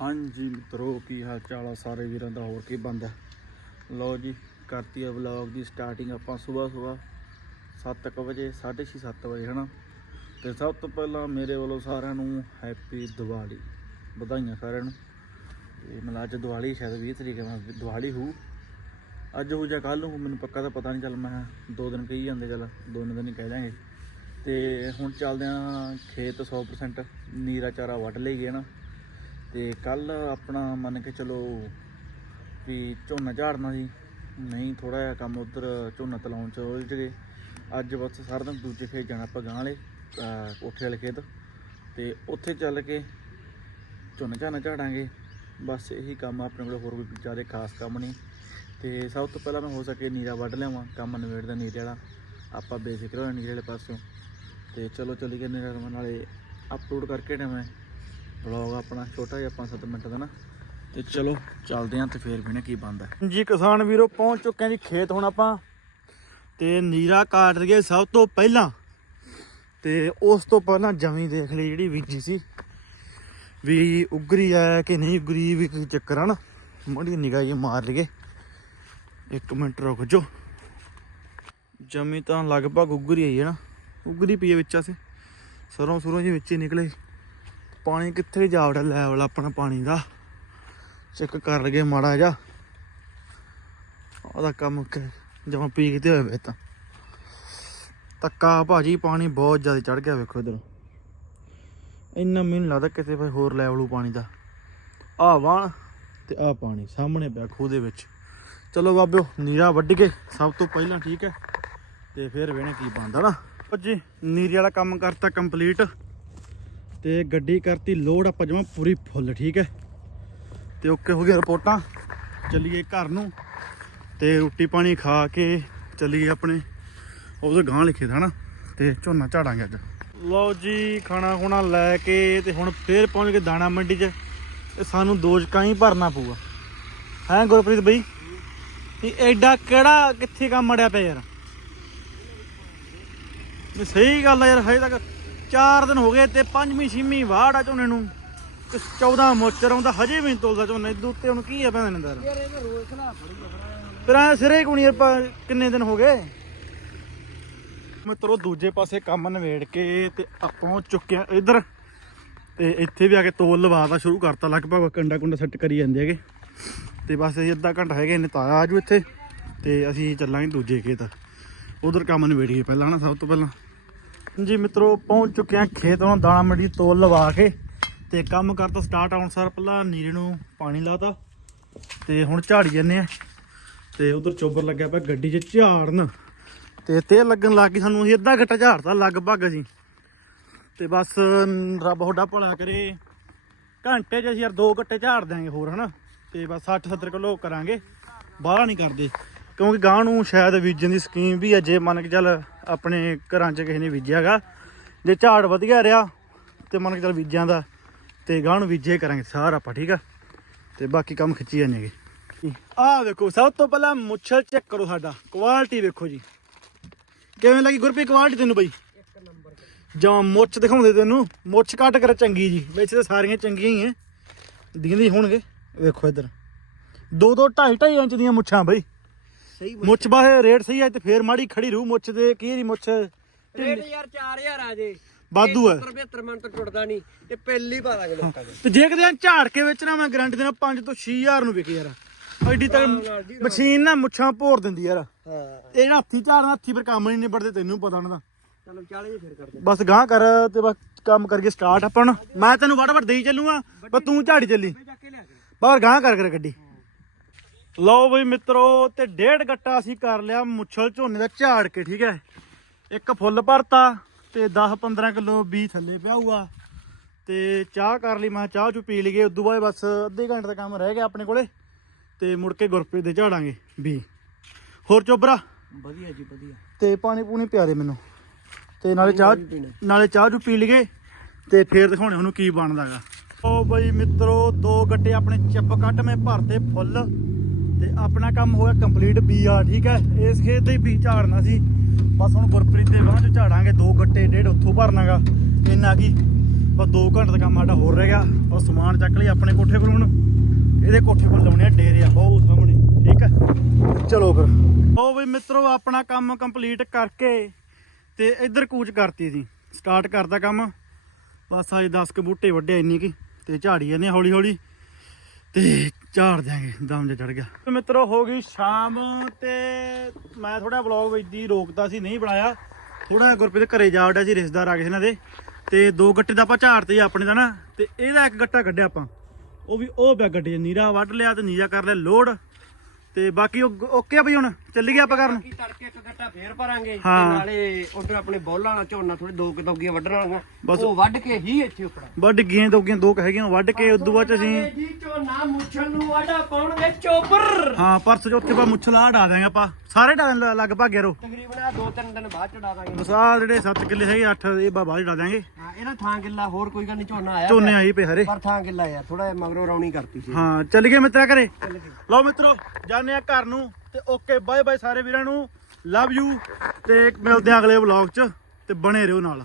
ਹਾਂਜੀ ਮਿੱਤਰੋ, ਕੀ ਹਾਲ ਚਾਲ ਆ ਸਾਰੇ ਵੀਰਾਂ ਦਾ? ਹੋਰ ਕੀ ਬੰਦਾ ਲਓ ਜੀ, ਕਰਤੀ ਆ ਵਲੌਗ ਦੀ ਸਟਾਰਟਿੰਗ ਆਪਾਂ ਸਵੇਰ ਸਵੇਰ 7:00 ਵਜੇ 6:30 7 ਵਜੇ, ਹਨਾ? ਤੇ ਸਭ ਤੋਂ ਪਹਿਲਾਂ ਮੇਰੇ ਵੱਲੋਂ ਸਾਰਿਆਂ ਨੂੰ ਹੈਪੀ ਦੀਵਾਲੀ। ਵਧਾਈਆਂ ਸਾਰਿਆਂ ਨੂੰ। ਤੇ ਮਤਲਬ ਅੱਜ ਦੀਵਾਲੀ ਸ਼ਾਇਦ 20 ਤਰੀਕ ਨੂੰ ਦੀਵਾਲੀ ਹੋਊ। ਅੱਜ ਹੋ ਜਾਂ ਕੱਲ ਨੂੰ ਮੈਨੂੰ ਪੱਕਾ ਤਾਂ ਪਤਾ ਨਹੀਂ, ਚੱਲ ਮੈਂ ਕਿਹਾ ਦੋ ਦਿਨ ਕਹੀ ਜਾਂਦੇ, ਚੱਲ ਦੋ ਦਿਨ ਹੀ ਕਹਿ ਦਾਂਗੇ ਤੇ ਹੁਣ ਚੱਲਦੇ ਆਂ ਖੇਤ 100% ਨੀਰਾ ਚਾਰਾ ਵੱਢ ਲਈ ਗਏ ਨਾ ਤੇ ਕੱਲ ਆਪਣਾ ਮੰਨ ਕੇ ਚਲੋ ਵੀ ਝੋਨਾ ਝਾੜਨਾ ਜੀ। ਨਹੀਂ ਥੋੜਾ ਜਿਹਾ ਕੰਮ ਉਧਰ ਝੋਨਾ ਤਲਾਉਣ ਚ ਉਲਝ ਗਏ। ਅੱਜ ਬਸ ਸਾਰਾ ਦਿਨ ਦੂਜੇ ਖੇਤ ਜਾਣਾ ਆਪਾਂ ਗਾਂ ਵਾਲੇ ਕੋਠੇ ਵਾਲੇ ਖੇਤ। ਤੇ ਉੱਥੇ ਚੱਲ ਕੇ ਝੋਨਾ ਝਾਨਾ ਝਾੜਾਂਗੇ। ਬਸ ਇਹੀ ਕੰਮ ਆਪਣੇ ਕੋਲ ਹੋਰ ਕੋਈ ਜ਼ਿਆਦਾ ਖਾਸ ਕੰਮ ਨਹੀਂ। ਤੇ ਸਭ ਤੋਂ ਪਹਿਲਾਂ ਮੈਂ ਹੋ ਸਕੇ ਨੀਰਾ ਵੱਢ ਲਿਆਵਾਂ, ਕੰਮ ਨਿਬੇੜਦਾ ਨੀਰੇ ਵਾਲਾ। ਆਪਾਂ ਬੇਫਿਕਰ ਹੋਣਾ ਨੀਰੇ ਵਾਲੇ ਪਾਸਿਓਂ। ਤੇ ਚਲੋ ਚੱਲੀ ਗਏ ਨੀਰਾ ਰਮਨ ਨਾਲੇ ਅਪਲੋਡ ਕਰਕੇ ਨਾ ਮੈਂ। ਵਲੌਗ ਆਪਣਾ ਛੋਟਾ ਜਿਹਾ 5-7 ਮਿੰਟ ਦਾ ਨਾ। ਤੇ ਚਲੋ ਚੱਲਦੇ ਆਂ ਤੇ ਫੇਰ ਵੀ ਨਾ ਕੀ ਬੰਦਾ ਜੀ ਕਿਸਾਨ ਵੀਰੋ ਪਹੁੰਚ ਚੁੱਕੇ ਆਂ ਜੀ ਖੇਤ ਹੁਣ ਆਪਾਂ। ਤੇ ਨੀਰਾ ਕਾਟ ਲਈਏ ਸਭ ਤੋਂ ਪਹਿਲਾਂ। ਤੇ ਉਸ ਤੋਂ ਪਹਿਲਾਂ ਜਮੀ ਦੇਖ ਲਈ ਜਿਹੜੀ ਬੀਜੀ ਸੀ। ਵੀ ਉਗਰੀ ਆ ਕਿ ਨਹੀਂ ਉਗਰੀ ਵੀ ਕੀ ਚੱਕਰ ਆ ਨਾ। ਮੜੀ ਨਿਗਾਹ ਜੀ ਮਾਰ ਲਈਏ। ਇੱਕ ਮਿੰਟ ਰੁਕ ਜੋ ਜਮੀ ਤਾਂ ਲਗਭਗ ਉਗਰੀ ਆਈ ਹੈ ਨਾ। ਉਗਰੀ ਪਈ ਵਿੱਚ ਆਸੇ ਸਰੋਂ ਸੁਰੋਂ ਜੀ ਵਿੱਚ ਹੀ ਨਿਕਲੇ। ਪਾਣੀ ਕਿੱਥੇ ਜਾ ਵੜਾ ਲੈਵਲ ਆਪਣਾ ਪਾਣੀ ਦਾ। ਚੈੱਕ ਕਰ ਲਗੇ ਮਾੜਾ ਜਾ ਉਹਦਾ ਕੰਮ ਜਮਾ ਪੀ ਕਿਤੇ ਹੋਇਆ ਵੇ ਤਾਂ। ਤੱਕਾ ਭਾਜੀ, ਪਾਣੀ ਬਹੁਤ ਜ਼ਿਆਦਾ ਚੜ ਗਿਆ ਵੇਖੋ ਇਧਰ। ਇੰਨਾ ਮੈਨੂੰ ਲੱਗਦਾ ਕਿਸੇ ਫਿਰ ਹੋਰ ਲੈਵਲੂ ਪਾਣੀ ਦਾ। ਆ ਵਾਣ ਤੇ ਆ ਪਾਣੀ ਸਾਹਮਣੇ ਪਿਆ ਖੂਹ ਦੇ ਵਿੱਚ। ਚਲੋ ਬਾਬਿਓ, ਨੀਰਾ ਵੱਢ ਕੇ ਸਭ ਤੋਂ ਪਹਿਲਾਂ ਠੀਕ ਹੈ। ਤੇ ਫਿਰ ਵੇਣੇ ਕੀ ਬਣਦਾ ਨਾ। ਜੀ ਨੀਰੇ ਵਾਲਾ ਕੰਮ ਕਰਤਾ ਕੰਪਲੀਟ ਤੇ ਗੱਡੀ ਕਰਤੀ, ਲੋਡ ਆਪਾਂ ਜਮਾ ਪੂਰੀ ਫੁੱਲ, ਠੀਕ ਹੈ? ਤੇ ਓਕੇ, ਹੋ ਗਿਆ ਰਿਪੋਰਟਾਂ। ਚੱਲੀਏ ਘਰ ਨੂੰ ਤੇ ਰੋਟੀ ਪਾਣੀ ਖਾ ਕੇ ਚੱਲੀਏ ਆਪਣੇ। ਉਹਦੇ ਗਾਂ ਲਿਖੇ ਦਾ ਨਾ ਤੇ ਝੋਨਾ ਝਾੜਾਂਗੇ ਅੱਜ। ਲਓ ਜੀ, ਖਾਣਾ ਖੁਣਾ ਲੈ ਕੇ ਤੇ ਹੁਣ ਫੇਰ ਪਹੁੰਚ ਗਏ ਦਾਣਾ ਮੰਡੀ 'ਚ। ਤੇ ਸਾਨੂੰ ਦੋ ਚਕਾਂ ਹੀ ਭਰਨਾ ਪਊਗਾ। ਹੈਂ ਗੁਰਪ੍ਰੀਤ ਬਈ? ਇਹ ਐਡਾ ਕਿਹੜਾ, ਕਿੱਥੇ ਕੰਮ ਅੜਿਆ ਪਿਆ ਯਾਰ? ਸਹੀ ਗੱਲ ਆ ਯਾਰ, ਹਜੇ ਤੱਕ 4 ਦਿਨ ਹੋ ਗਏ ਤੇ ਪੰਜਵੀਂ, ਛੇਵੀਂ ਵਾੜ ਆ ਝੋਨੇ ਨੂੰ। ਤੇ 14 ਮੋਚਰ ਆਉਂਦਾ, ਹਜੇ ਵੀ ਨਹੀਂ ਤੋਲਦਾ ਝੋਨਾ ਇਦੋਂ ਉੱਤੇ ਹੁਣ ਕੀ ਆ ਭੈਣ ਅੰਦਰ? ਫਿਰ ਐ ਸਿਰੇ ਕੋਣੀ ਯਾਰ ਕਿੰਨੇ ਦਿਨ ਹੋ ਗਏ? ਮਿੱਤਰੋ ਦੂਜੇ ਪਾਸੇ ਕੰਮ ਨਵੇੜ ਕੇ ਤੇ ਆਪਾਂ ਚੁੱਕਿਆ ਇਧਰ। ਤੇ ਇੱਥੇ ਵੀ ਆ ਕੇ ਤੋਲ ਲਵਾਤਾ, ਸ਼ੁਰੂ ਕਰਤਾ, ਲਗਭਗ ਕੰਡਾ ਕੁੰਡਾ ਸੈੱਟ ਕਰੀ ਜਾਂਦੇ ਹੈਗੇ। ਤੇ ਬਸ ਅਸੀਂ ਅੱਧਾ ਘੰਟਾ ਹੈਗੇ ਨੇ ਤਾਇਆ ਆਜੂ ਇੱਥੇ। ਤੇ ਅਸੀਂ ਚੱਲਾਂਗੇ ਦੂਜੇ ਖੇਤ। ਉਧਰ ਕੰਮ ਨਵੇੜੀਏ ਪਹਿਲਾਂ ਨਾ ਸਭ ਤੋਂ ਪਹਿਲਾਂ। ਜੀ ਮਿੱਤਰੋ, ਪਹੁੰਚ ਚੁੱਕੇ ਆ ਖੇਤ ਨੂੰ ਦਾਣਾ ਮੰਡੀ ਤੋਲ ਲਵਾ ਕੇ ਤੇ ਕੰਮ ਕਰਤਾ ਸਟਾਰਟ ਆਉਣ ਸਾਰ ਪਹਿਲਾਂ ਨੀਰੇ ਨੂੰ ਪਾਣੀ ਲਾਤਾ ਤੇ ਹੁਣ ਝਾੜੀ ਜੰਨੇ ਆ ਤੇ ਉਧਰ ਚੋਬਰ ਲੱਗਿਆ ਪਿਆ ਗੱਡੀ 'ਚ ਝਾੜਨ ਤੇ ਤੇਲ ਲੱਗਣ ਲੱਗ ਗਈ ਸਾਨੂੰ, ਅਸੀਂ ਅੱਧਾ ਘੱਟਾ ਝਾੜਤਾ ਲਗਭਗ ਅਸੀਂ। ਤੇ ਬਸ ਰੱਬ ਤੁਹਾਡਾ ਭਲਾ ਕਰੇ। ਘੰਟੇ 'ਚ ਅਸੀਂ ਯਾਰ ਦੋ ਘੱਟੇ ਝਾੜ ਦਿਆਂਗੇ ਹੋਰ, ਹਨਾ? ਤੇ ਬਸ 60 70 ਕਿਲੋ ਕਰਾਂਗੇ। ਬਾਹਲਾ ਨਹੀਂ ਕਰਦੇ। ਕਿਉਂਕਿ ਗਾਂ ਨੂੰ ਸ਼ਾਇਦ ਬੀਜਣ ਦੀ ਸਕੀਮ ਵੀ ਹੈ ਜੇ ਮੰਨ ਕੇ ਚੱਲ ਆਪਣੇ ਘਰਾਂ 'ਚ ਕਿਸੇ ਨੇ ਬੀਜਿਆਗਾ। ਜੇ ਝਾੜ ਵਧੀਆ ਰਿਹਾ ਤੇ ਮੰਨ ਕੇ ਚੱਲ ਬੀਜਾਂ ਦਾ, ਤੇ ਗਾਂ ਨੂੰ ਬੀਜੇ ਕਰਾਂਗੇ ਸਾਰਾ ਆਪਾਂ, ਠੀਕ ਆ? ਤੇ ਬਾਕੀ ਕੰਮ ਖਿੱਚੀ ਜਾਂਦੇ ਆਹ ਵੇਖੋ, ਸਭ ਤੋਂ ਪਹਿਲਾਂ ਮੁੱਛਲ ਚੈੱਕ ਕਰੋ ਸਾਡਾ ਕੁਆਲਿਟੀ ਵੇਖੋ ਜੀ। ਕਿਵੇਂ ਲੱਗੀ ਗੁਰਪ੍ਰੀਤ ਕੁਆਲਿਟੀ ਤੈਨੂੰ ਬਈ? ਜਾਂ ਮੁੱਛ ਦਿਖਾਉਂਦੇ ਤੈਨੂੰ? ਮੁੱਛ ਕੱਟ ਕਰ ਚੰਗੀ ਜੀ, ਵਿੱਚ ਤਾਂ ਸਾਰੀਆਂ ਚੰਗੀਆਂ ਹੀ ਐ। ਦਿਖਦੇ ਹੋਣਗੇ, ਵੇਖੋ ਇੱਧਰ। ਦੋ ਦੋ ਢਾਈ ਢਾਈ ਇੰਚ ਦੀਆਂ ਮੁੱਛਾਂ ਬਈ। ਸਹੀ ਮੁੱਛ ਬਾਹੇ ਰੇਟ ਸਹੀ ਹੈ ਤੇ ਫੇਰ ਮਾੜੀ ਖੜੀ ਰੂ ਮੁੱਛ ਦੇ ਕੀ ਦੀ ਮੁੱਛ? ਰੇਟ ਯਾਰ 4000 ਆ ਜੇ। ਵਾਧੂ ਹੈ 75 ਮਨ ਤੋਂ ਟੁੱਟਦਾ ਨਹੀਂ। ਤੇ ਪਹਿਲੀ ਪਾ ਦਾਂਗੇ ਲੋਕਾਂ ਦੇ। ਤੇ ਜੇ ਕਿਤੇ ਝਾੜ ਕੇ ਵੇਚਣਾ ਮੈਂ ਗਾਰੰਟੀ ਦੇਣਾ 5 ਤੋਂ 6000 ਨੂੰ ਵਿਕੇ ਯਾਰ। ਐਡੀ ਤੱਕ ਮਸ਼ੀਨ ਨਾ ਮੁੱਛਾਂ ਭੋਰ ਦਿੰਦੀ ਯਾਰ। ਹਾਂ। ਇਹ ਜਿਹੜਾ ਹੱਥੀ ਝਾੜਨਾ ਹੱਥੀ ਫਿਰ ਕੰਮ ਨਹੀਂ ਨਿਬੜਦੇ ਤੈਨੂੰ ਪਤਾ ਉਹਨਾਂ ਦਾ ਚਲੋ 40 ਫਿਰ ਕਰਦੇ। ਬਸ ਗਾਂ ਕਰ ਤੇ ਬਸ ਕੰਮ ਕਰਕੇ ਸਟਾਰਟ ਆਪਾਂ ਮੈਂ ਤੈਨੂੰ ਵੜ ਵੜ ਦੇਈ ਚੱਲੂਗਾ ਪਰ ਤੂੰ ਝਾੜੀ ਚੱਲੀ। ਬਾਹਰ ਗਾਂ ਕਰ ਕਰ ਗੱਡੀ। ਲਓ ਬਈ ਮਿੱਤਰੋ ਤੇ ਡੇਢ ਗੱਟਾ ਅਸੀਂ ਕਰ ਲਿਆ ਮੁੱਛਲ ਝੋਨੇ ਦਾ ਝਾੜ ਕੇ ਠੀਕ ਹੈ? ਇੱਕ ਫੁੱਲ ਭਰਤਾ ਤੇ 10 15 ਕਿਲੋ ਬੀ ਥੱਲੇ ਪਿਆ ਹੁਆ ਤੇ ਚਾਹ ਕਰ ਲਈ ਮੈਂ ਚਾਹ ਚੂ ਪੀ ਲਈਏ ਉਦੋਂ ਬਾਅਦ ਬਸ ਅੱਧੇ ਘੰਟੇ ਦਾ ਕੰਮ ਰਹਿ ਗਿਆ ਆਪਣੇ ਕੋਲੇ ਤੇ ਮੁੜ ਕੇ ਗੁਰਪ੍ਰੀਤ ਦੇ ਝਾੜਾਂਗੇ ਬੀ। ਹੋਰ ਚੋਬਰਾ? ਵਧੀਆ ਜੀ ਵਧੀਆ। ਤੇ ਪਾਣੀ ਪੂਣੀ ਪਿਆ ਦੇ ਮੈਨੂੰ। ਤੇ ਨਾਲੇ ਚਾਹ। ਨਾਲੇ ਚਾਹ ਚੂ ਪੀ ਲਈਏ ਤੇ ਫੇਰ ਦਿਖਾਉਣੇ ਉਹਨੂੰ ਕੀ ਬਣਦਾਗਾ। ਉਹ ਬਈ ਮਿੱਤਰੋ ਦੋ ਗੱਟੇ ਆਪਣੇ ਚਿੱਪ ਕੱਟ ਮੈਂ ਭਰਤੇ ਫੁੱਲ। ਤੇ ਆਪਣਾ ਕੰਮ ਹੋਇਆ ਕੰਪਲੀਟ ਬੀ ਆ ਠੀਕ ਹੈ? ਇਸ ਖੇਤ 'ਤੇ ਬੀ ਝਾੜਨਾ ਸੀ। ਬਸ ਹੁਣ ਗੁਰਪ੍ਰੀਤ ਦੇ ਬਾਅਦ ਚ ਝਾੜਾਂਗੇ, ਦੋ ਗੱਟੇ ਡੇਢ ਉੱਥੋਂ ਭਰਨਾਗਾ। ਇੰਨਾ ਕੀ? ਬਸ 2 ਘੰਟੇ ਦਾ ਕੰਮ ਸਾਡਾ ਹੋਰ ਰਹਿ ਗਿਆ। ਬਸ ਸਮਾਨ ਚੱਕ ਲਈ ਆਪਣੇ ਕੋਠੇ ਕੋਲ ਹੁਣ। ਇਹਦੇ ਕੋਠੇ ਕੋਲ ਲਾਉਣੇ ਆ ਡੇਰੇ ਆ, ਬਹੁਤ ਸਾਹਮਣੇ, ਠੀਕ ਹੈ? ਚਲੋ ਫਿਰ। ਉਹ ਵੀ ਮਿੱਤਰੋ, ਆਪਣਾ ਕੰਮ ਕੰਪਲੀਟ ਕਰਕੇ ਤੇ ਇੱਧਰ ਕੂਚ ਕਰਤੀ ਸੀ ਸਟਾਰਟ ਕਰਦਾ ਕੰਮ। ਬਸ ਅੱਜ 10 ਕ ਬੂਟੇ ਵੱਡੇ ਇੰਨੀ ਕੀ? ਤੇ ਝਾੜੀ ਜਾਂਦੇ ਹੌਲੀ ਹੌਲੀ ਤੇ ਝਾੜ ਦਿਆਂਗੇ, ਦਮ ਜਿਹਾ ਚੜ ਗਿਆ। ਤੇ ਮਿੱਤਰੋ, ਹੋ ਗਈ ਸ਼ਾਮ ਤੇ ਮੈਂ ਥੋੜਾ ਵਲੌਗ ਵਿੱਚ ਦੀ ਰੋਕਦਾ ਸੀ, ਨਹੀਂ ਬਣਾਇਆ। ਥੋੜਾ ਗੁਰਪ੍ਰੀਤ ਘਰੇ ਜਾ ਵੜਿਆ ਸੀ, ਰਿਸ਼ਤੇਦਾਰ ਆ ਗਏ ਸੀ ਇਹਨਾਂ ਦੇ। ਤੇ ਦੋ ਗੱਟੇ ਦਾ ਆਪਾਂ ਝਾੜਤੇ ਸੀ ਆਪਣੇ ਦਾ ਨਾ। ਤੇ ਇਹਦਾ ਇੱਕ ਗੱਟਾ ਕੱਢਿਆ ਆਪਾਂ। ਉਹ ਵੀ ਉਹ ਪਿਆ ਗੱਡੇ ਨੀਰਾ ਵੱਢ ਲਿਆ ਤੇ ਨੀਰਾ ਕਰ ਲਿਆ ਲੋਡ। ਤੇ ਬਾਕੀ ਓਕੇ ਆ ਬਈ ਹੁਣ? ਚੱਲੀ ਗਿਆ ਆਪਾਂ ਕਰਨ ਬਾਕੀ ਤੜਕੇ ਇੱਕ ਗੱਟਾ ਫੇਰ ਭਰਾਂਗੇ ਤੇ ਹਾਂ। ਨਾਲੇ ਉਧਰ ਆਪਣੇ ਬੋਲਾਂ ਝੋਨਾ ਥੋੜੀ ਦੋ ਕੁ ਦੌਗੀਆਂ ਵੱਢਣ ਵਾਲੀਆਂ। ਬਸ। ਉਹ ਵੱਢ ਕੇ ਹੀ ਇੱਥੇ ਉਪੜਾ ਵੱਢ ਗਈਆਂ ਦੋ ਗਈਆਂ ਦੋ ਕੁ ਹੈਗੀਆਂ ਵੱਢ ਕੇ ਉਦੋਂ ਬਾਅਦ ਚ ਅਸੀਂ ਜੀ ਝੋਨਾ ਮੁੱਛਣ ਨੂੰ ਆਡਾ ਪਾਉਣਗੇ ਚੋਪਰ ਹਾਂ ਪਰਸ ਚੌਥੇ ਪਾ ਮੁੱਛਲਾ ਢਾ ਦਾਂਗੇ ਆਪਾਂ। ਸਾਰੇ ਢਾ ਲਗਭਗ ਯਾਰੋ। ਤਕਰੀਬਨ ਆ ਦੋ ਤਿੰਨ ਦਿਨ ਬਾਅਦ ਚੜਾ ਦਾਂਗੇ। ਬਸ ਜਿਹੜੇ 7 ਕਿੱਲੇ ਹੈਗੇ 8 ਇਹ ਬਾ ਬਾਅਦ ਢਾ ਦਾਂਗੇ ਹਾਂ ਇਹਦਾ ਥਾਂ ਗਿੱਲਾ ਹੋਰ ਕੋਈ ਗੱਲ ਨਹੀਂ ਝੋਨਾ ਆਇਆ ਝੋਨੇ ਆਈ ਪਏ ਹਰੇ। ਪਰ ਥਾਂ ਗਿੱਲਾ ਯਾਰ ਥੋੜਾ ਮਗਰੋਂ ਰੌਣੀ ਕਰਤੀ ਸੀ। ਹਾਂ ਚੱਲ ਗਏ ਮਿੱਤਰਾ ਘਰੇ। ਲਓ ਮਿੱਤਰੋ ਜਾਂਦੇ ਆ ਘਰ ਨੂੰ। ਤੇ ਓਕੇ ਬਾਏ ਬਾਏ ਸਾਰੇ ਵੀਰਾਂ ਨੂੰ। ਲਵ ਯੂ ਤੇ ਮਿਲਦੇ ਆ ਅਗਲੇ ਵਲੌਗ 'ਚ। ਤੇ ਬਣੇ ਰਹੋ ਨਾਲ।